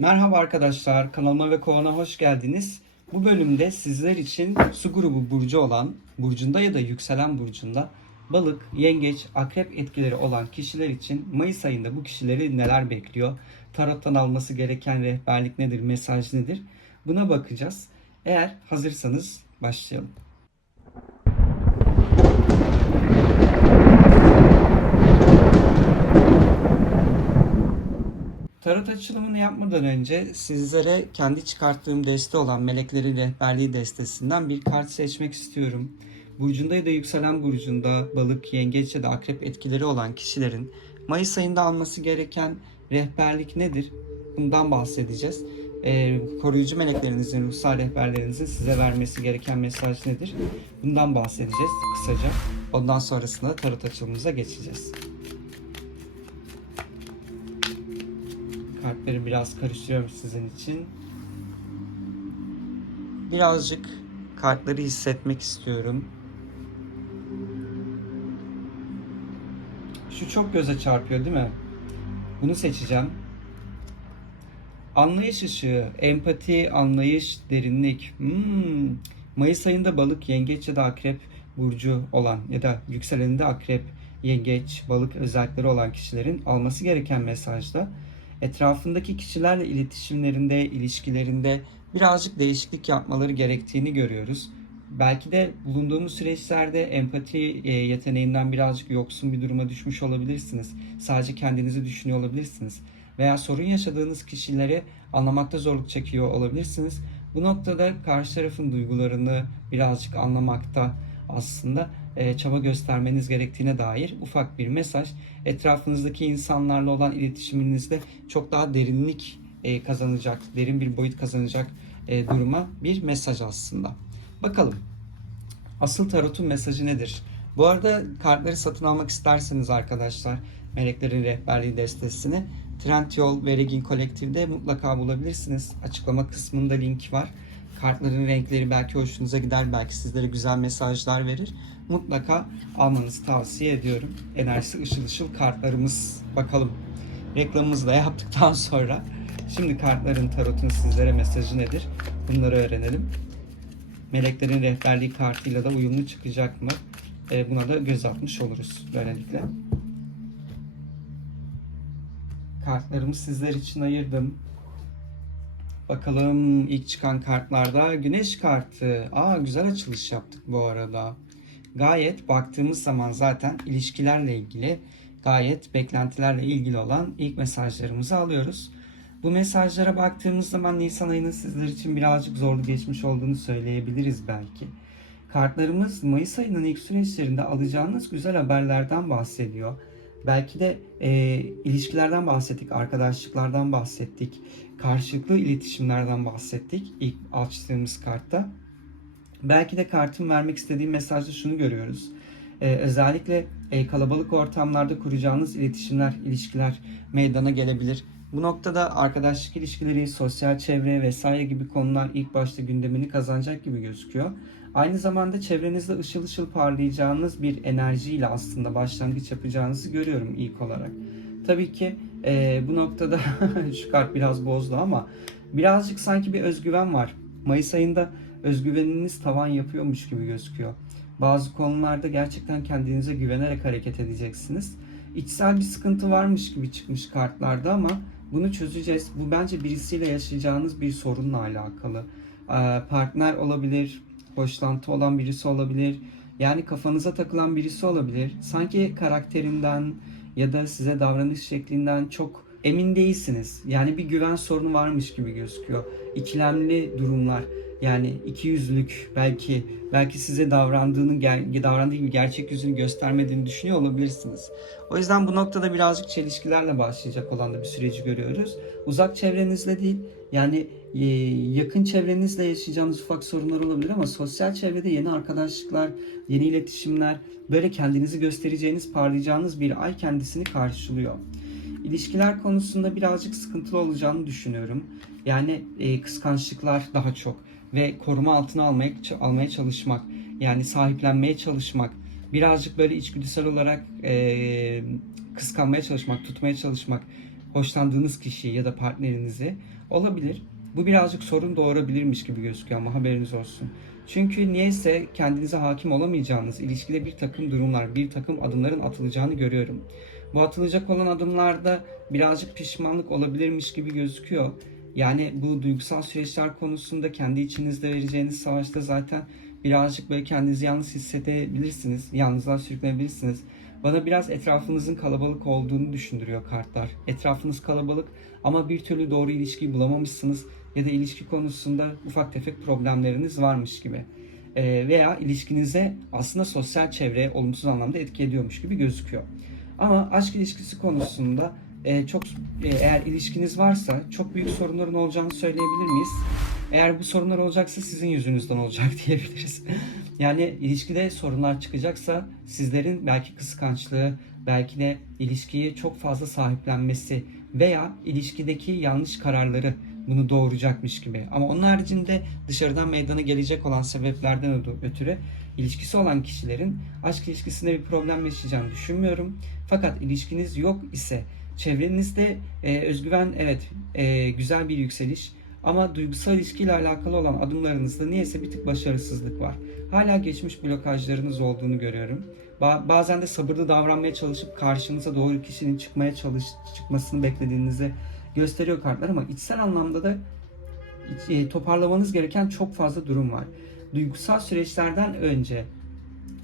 Merhaba arkadaşlar, kanalıma ve kovana hoş geldiniz. Bu bölümde sizler için su grubu burcu olan, burcunda ya da yükselen burcunda balık, yengeç, akrep etkileri olan kişiler için Mayıs ayında bu kişileri neler bekliyor? Tarottan alması gereken rehberlik nedir, mesaj nedir? Buna bakacağız. Eğer hazırsanız başlayalım. Tarot açılımını yapmadan önce sizlere kendi çıkarttığım deste olan Meleklerin Rehberliği destesinden bir kart seçmek istiyorum. Burcunda ya da yükselen burcunda balık, yengeç ya da akrep etkileri olan kişilerin Mayıs ayında alması gereken rehberlik nedir? Bundan bahsedeceğiz. Ee, koruyucu meleklerinizin, ruhsal rehberlerinizin size vermesi gereken mesaj nedir? Bundan bahsedeceğiz kısaca. Ondan sonrasında tarot açılımımıza geçeceğiz. Kartları biraz karıştırıyorum sizin için. Birazcık kartları hissetmek istiyorum. Şu çok göze çarpıyor değil mi? Bunu seçeceğim. Anlayış ışığı, empati, anlayış, derinlik. Hmm. Mayıs ayında balık, yengeç ya da akrep burcu olan ya da yükseleninde akrep, yengeç, balık özellikleri olan kişilerin alması gereken mesajda etrafındaki kişilerle iletişimlerinde, ilişkilerinde birazcık değişiklik yapmaları gerektiğini görüyoruz. Belki de bulunduğumuz süreçlerde empati e, yeteneğinden birazcık yoksun bir duruma düşmüş olabilirsiniz. Sadece kendinizi düşünüyor olabilirsiniz. Veya sorun yaşadığınız kişileri anlamakta zorluk çekiyor olabilirsiniz. Bu noktada karşı tarafın duygularını birazcık anlamakta aslında çaba göstermeniz gerektiğine dair ufak bir mesaj. Etrafınızdaki insanlarla olan iletişiminizde çok daha derinlik e, kazanacak, derin bir boyut kazanacak e, duruma bir mesaj aslında. Bakalım. Asıl tarotun mesajı nedir? Bu arada kartları satın almak isterseniz arkadaşlar Meleklerin Rehberliği destesini Trendyol ve Regin Kolektif'de mutlaka bulabilirsiniz. Açıklama kısmında link var. Kartların renkleri belki hoşunuza gider, belki sizlere güzel mesajlar verir. Mutlaka almanızı tavsiye ediyorum. Enerjisi ışıl ışıl kartlarımız. Bakalım. Reklamımızı da yaptıktan sonra şimdi kartların tarotun sizlere mesajı nedir? Bunları öğrenelim. Meleklerin rehberliği kartıyla da uyumlu çıkacak mı? E, buna da göz atmış oluruz böylelikle. Kartlarımı sizler için ayırdım. Bakalım ilk çıkan kartlarda güneş kartı. Aa güzel açılış yaptık bu arada. Gayet baktığımız zaman zaten ilişkilerle ilgili gayet beklentilerle ilgili olan ilk mesajlarımızı alıyoruz. Bu mesajlara baktığımız zaman Nisan ayının sizler için birazcık zorlu geçmiş olduğunu söyleyebiliriz belki. Kartlarımız Mayıs ayının ilk süreçlerinde alacağınız güzel haberlerden bahsediyor. Belki de e, ilişkilerden bahsettik, arkadaşlıklardan bahsettik, karşılıklı iletişimlerden bahsettik ilk açtığımız kartta. Belki de kartın vermek istediği mesajda şunu görüyoruz. E, özellikle e, kalabalık ortamlarda kuracağınız iletişimler, ilişkiler meydana gelebilir. Bu noktada arkadaşlık ilişkileri, sosyal çevre vesaire gibi konular ilk başta gündemini kazanacak gibi gözüküyor. Aynı zamanda çevrenizde ışıl ışıl parlayacağınız bir enerjiyle aslında başlangıç yapacağınızı görüyorum ilk olarak. Tabii ki e, bu noktada şu kart biraz bozdu ama birazcık sanki bir özgüven var. Mayıs ayında özgüveniniz tavan yapıyormuş gibi gözüküyor. Bazı konularda gerçekten kendinize güvenerek hareket edeceksiniz. İçsel bir sıkıntı varmış gibi çıkmış kartlarda ama bunu çözeceğiz. Bu bence birisiyle yaşayacağınız bir sorunla alakalı. Ee, partner olabilir, hoşlantı olan birisi olabilir. Yani kafanıza takılan birisi olabilir. Sanki karakterinden ya da size davranış şeklinden çok emin değilsiniz. Yani bir güven sorunu varmış gibi gözüküyor. İkilemli durumlar. Yani iki yüzlük belki belki size davrandığını davrandığı gibi gerçek yüzünü göstermediğini düşünüyor olabilirsiniz. O yüzden bu noktada birazcık çelişkilerle başlayacak olan da bir süreci görüyoruz. Uzak çevrenizle değil yani yakın çevrenizle yaşayacağınız ufak sorunlar olabilir ama sosyal çevrede yeni arkadaşlıklar, yeni iletişimler, böyle kendinizi göstereceğiniz, parlayacağınız bir ay kendisini karşılıyor. İlişkiler konusunda birazcık sıkıntılı olacağını düşünüyorum. Yani e, kıskançlıklar daha çok ve koruma altına almaya, almaya çalışmak, yani sahiplenmeye çalışmak, birazcık böyle içgüdüsel olarak e, kıskanmaya çalışmak, tutmaya çalışmak, hoşlandığınız kişiyi ya da partnerinizi olabilir. Bu birazcık sorun doğurabilirmiş gibi gözüküyor ama haberiniz olsun. Çünkü niyeyse kendinize hakim olamayacağınız ilişkide bir takım durumlar, bir takım adımların atılacağını görüyorum. Bu atılacak olan adımlarda birazcık pişmanlık olabilirmiş gibi gözüküyor. Yani bu duygusal süreçler konusunda kendi içinizde vereceğiniz savaşta zaten birazcık böyle kendinizi yalnız hissedebilirsiniz. Yalnızlığa sürüklenebilirsiniz. Bana biraz etrafınızın kalabalık olduğunu düşündürüyor kartlar. Etrafınız kalabalık ama bir türlü doğru ilişkiyi bulamamışsınız ya da ilişki konusunda ufak tefek problemleriniz varmış gibi. Ee, veya ilişkinize aslında sosyal çevreye olumsuz anlamda etki ediyormuş gibi gözüküyor. Ama aşk ilişkisi konusunda e, çok e, eğer ilişkiniz varsa çok büyük sorunların olacağını söyleyebilir miyiz? Eğer bu sorunlar olacaksa sizin yüzünüzden olacak diyebiliriz. Yani ilişkide sorunlar çıkacaksa sizlerin belki kıskançlığı, belki de ilişkiye çok fazla sahiplenmesi veya ilişkideki yanlış kararları bunu doğuracakmış gibi. Ama onun haricinde dışarıdan meydana gelecek olan sebeplerden ötü- ötürü ilişkisi olan kişilerin aşk ilişkisinde bir problem yaşayacağını düşünmüyorum. Fakat ilişkiniz yok ise çevrenizde e, özgüven evet e, güzel bir yükseliş ama duygusal ilişkiyle alakalı olan adımlarınızda niyeyse bir tık başarısızlık var. Hala geçmiş blokajlarınız olduğunu görüyorum. Ba- bazen de sabırlı davranmaya çalışıp karşınıza doğru kişinin çıkmaya çalış çıkmasını beklediğinizi gösteriyor kartlar ama içsel anlamda da e, toparlamanız gereken çok fazla durum var. Duygusal süreçlerden önce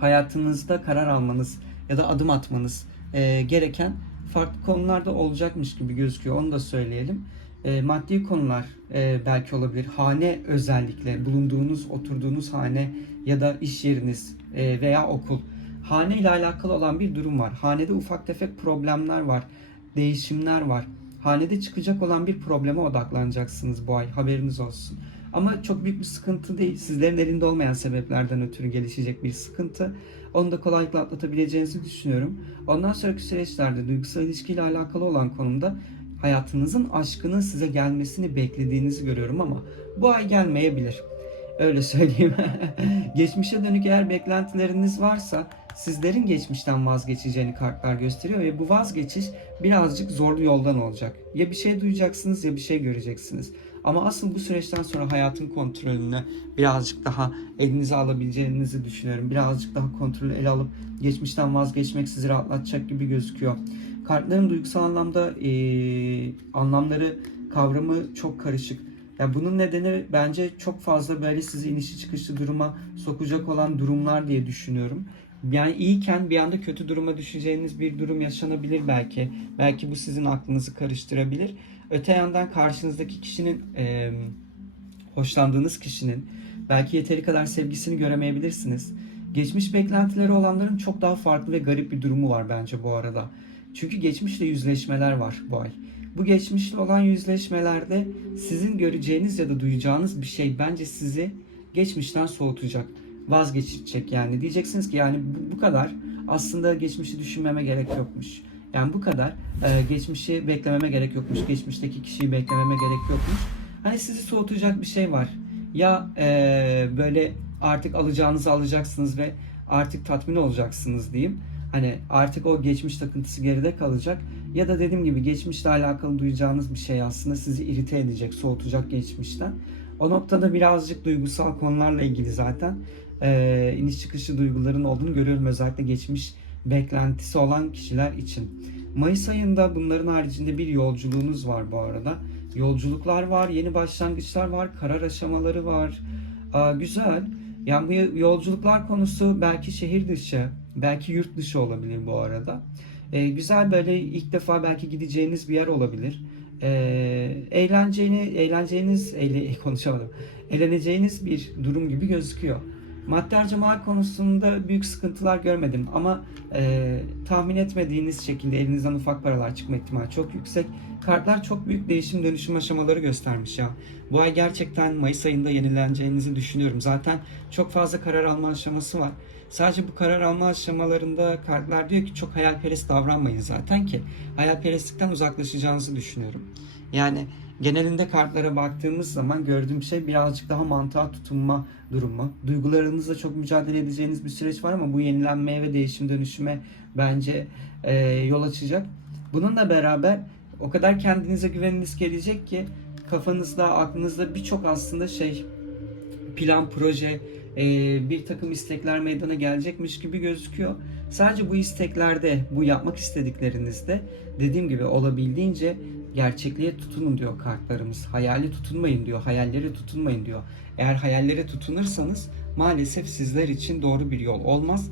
hayatınızda karar almanız ya da adım atmanız e, gereken farklı konularda olacakmış gibi gözüküyor. Onu da söyleyelim. E, maddi konular e, belki olabilir. Hane özellikle bulunduğunuz, oturduğunuz hane ya da iş yeriniz e, veya okul. Hane ile alakalı olan bir durum var. Hanede ufak tefek problemler var. Değişimler var. Hanede çıkacak olan bir probleme odaklanacaksınız bu ay. Haberiniz olsun. Ama çok büyük bir sıkıntı değil. Sizlerin elinde olmayan sebeplerden ötürü gelişecek bir sıkıntı. Onu da kolaylıkla atlatabileceğinizi düşünüyorum. Ondan sonraki süreçlerde duygusal ilişkiyle alakalı olan konumda hayatınızın aşkının size gelmesini beklediğinizi görüyorum ama bu ay gelmeyebilir. Öyle söyleyeyim. Geçmişe dönük eğer beklentileriniz varsa sizlerin geçmişten vazgeçeceğini kartlar gösteriyor ve bu vazgeçiş birazcık zorlu yoldan olacak. Ya bir şey duyacaksınız ya bir şey göreceksiniz. Ama asıl bu süreçten sonra hayatın kontrolünü birazcık daha elinize alabileceğinizi düşünüyorum. Birazcık daha kontrolü ele alıp geçmişten vazgeçmek sizi rahatlatacak gibi gözüküyor. Kartların duygusal anlamda eee, anlamları, kavramı çok karışık. Ya bunun nedeni bence çok fazla böyle sizi inişi çıkışlı duruma sokacak olan durumlar diye düşünüyorum. Yani iyiyken bir anda kötü duruma düşeceğiniz bir durum yaşanabilir belki. Belki bu sizin aklınızı karıştırabilir. Öte yandan karşınızdaki kişinin eee, hoşlandığınız kişinin belki yeteri kadar sevgisini göremeyebilirsiniz. Geçmiş beklentileri olanların çok daha farklı ve garip bir durumu var bence bu arada. Çünkü geçmişle yüzleşmeler var bu ay. Bu geçmişle olan yüzleşmelerde sizin göreceğiniz ya da duyacağınız bir şey bence sizi geçmişten soğutacak. Vazgeçecek yani. Diyeceksiniz ki yani bu, bu kadar aslında geçmişi düşünmeme gerek yokmuş. Yani bu kadar e, geçmişi beklememe gerek yokmuş. Geçmişteki kişiyi beklememe gerek yokmuş. Hani sizi soğutacak bir şey var. Ya e, böyle artık alacağınızı alacaksınız ve artık tatmin olacaksınız diyeyim. Hani artık o geçmiş takıntısı geride kalacak. Ya da dediğim gibi geçmişle alakalı duyacağınız bir şey aslında sizi irite edecek, soğutacak geçmişten. O noktada birazcık duygusal konularla ilgili zaten e, iniş çıkışı duyguların olduğunu görüyorum özellikle geçmiş beklentisi olan kişiler için. Mayıs ayında bunların haricinde bir yolculuğunuz var bu arada. Yolculuklar var, yeni başlangıçlar var, karar aşamaları var. Aa, güzel. Yani bu yolculuklar konusu belki şehir dışı, belki yurt dışı olabilir bu arada. Ee, güzel böyle ilk defa belki gideceğiniz bir yer olabilir. Ee, eğlenceni, eğleneceğiniz, eyle, konuşamadım. Eğleneceğiniz bir durum gibi gözüküyor. Maddi harcamalar konusunda büyük sıkıntılar görmedim ama e, tahmin etmediğiniz şekilde elinizden ufak paralar çıkma ihtimali çok yüksek. Kartlar çok büyük değişim dönüşüm aşamaları göstermiş ya. Bu ay gerçekten Mayıs ayında yenileneceğinizi düşünüyorum. Zaten çok fazla karar alma aşaması var. Sadece bu karar alma aşamalarında kartlar diyor ki çok hayalperest davranmayın zaten ki hayalperestlikten uzaklaşacağınızı düşünüyorum. Yani genelinde kartlara baktığımız zaman gördüğüm şey birazcık daha mantığa tutunma durumu. Duygularınızla çok mücadele edeceğiniz bir süreç var ama bu yenilenmeye ve değişim dönüşüme bence e, yol açacak. Bununla beraber o kadar kendinize güveniniz gelecek ki kafanızda, aklınızda birçok aslında şey plan, proje, e, bir takım istekler meydana gelecekmiş gibi gözüküyor. Sadece bu isteklerde, bu yapmak istediklerinizde dediğim gibi olabildiğince gerçekliğe tutunun diyor kartlarımız. Hayali tutunmayın diyor, hayallere tutunmayın diyor. Eğer hayallere tutunursanız maalesef sizler için doğru bir yol olmaz.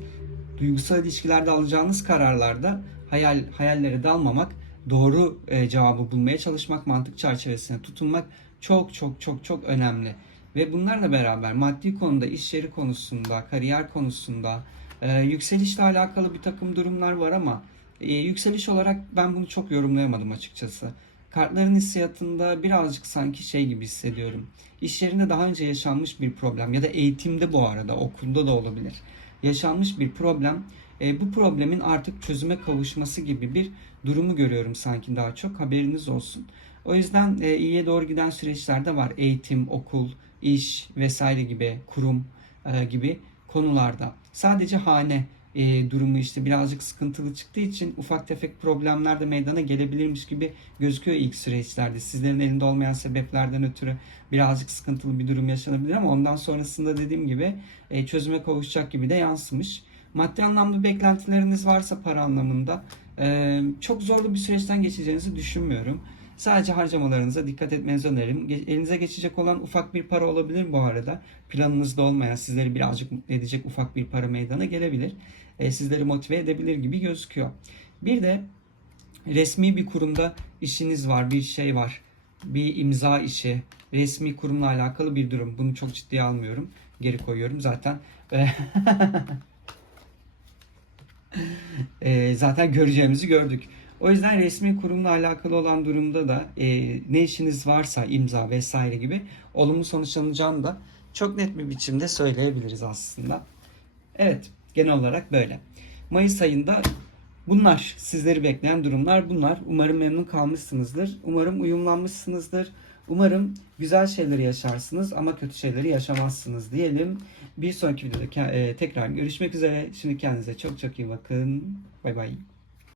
Duygusal ilişkilerde alacağınız kararlarda hayal hayallere dalmamak, doğru e, cevabı bulmaya çalışmak, mantık çerçevesine tutunmak çok çok çok çok önemli. Ve bunlarla beraber maddi konuda, iş yeri konusunda, kariyer konusunda, e, yükselişle alakalı bir takım durumlar var ama e, yükseliş olarak ben bunu çok yorumlayamadım açıkçası. Kartların hissiyatında birazcık sanki şey gibi hissediyorum. İş yerinde daha önce yaşanmış bir problem ya da eğitimde bu arada okulda da olabilir. Yaşanmış bir problem. E, bu problemin artık çözüme kavuşması gibi bir durumu görüyorum sanki daha çok. Haberiniz olsun. O yüzden e, iyiye doğru giden süreçlerde var. Eğitim, okul, iş vesaire gibi, kurum e, gibi konularda. Sadece hane e, durumu işte birazcık sıkıntılı çıktığı için ufak tefek problemler de meydana gelebilirmiş gibi gözüküyor ilk süreçlerde. Sizlerin elinde olmayan sebeplerden ötürü birazcık sıkıntılı bir durum yaşanabilir ama ondan sonrasında dediğim gibi e, çözüme kavuşacak gibi de yansımış. Maddi anlamda beklentileriniz varsa para anlamında çok zorlu bir süreçten geçeceğinizi düşünmüyorum. Sadece harcamalarınıza dikkat etmenizi öneririm. Elinize geçecek olan ufak bir para olabilir bu arada. Planınızda olmayan, sizleri birazcık mutlu edecek ufak bir para meydana gelebilir. E, sizleri motive edebilir gibi gözüküyor. Bir de resmi bir kurumda işiniz var, bir şey var. Bir imza işi, resmi kurumla alakalı bir durum. Bunu çok ciddiye almıyorum. Geri koyuyorum zaten. E, zaten göreceğimizi gördük. O yüzden resmi kurumla alakalı olan durumda da e, ne işiniz varsa imza vesaire gibi olumlu sonuçlanacağını da çok net bir biçimde söyleyebiliriz aslında. Evet, genel olarak böyle. Mayıs ayında bunlar sizleri bekleyen durumlar bunlar. Umarım memnun kalmışsınızdır. Umarım uyumlanmışsınızdır. Umarım güzel şeyleri yaşarsınız ama kötü şeyleri yaşamazsınız diyelim. Bir sonraki videoda e, tekrar görüşmek üzere. Şimdi kendinize çok çok iyi bakın. Bay bay.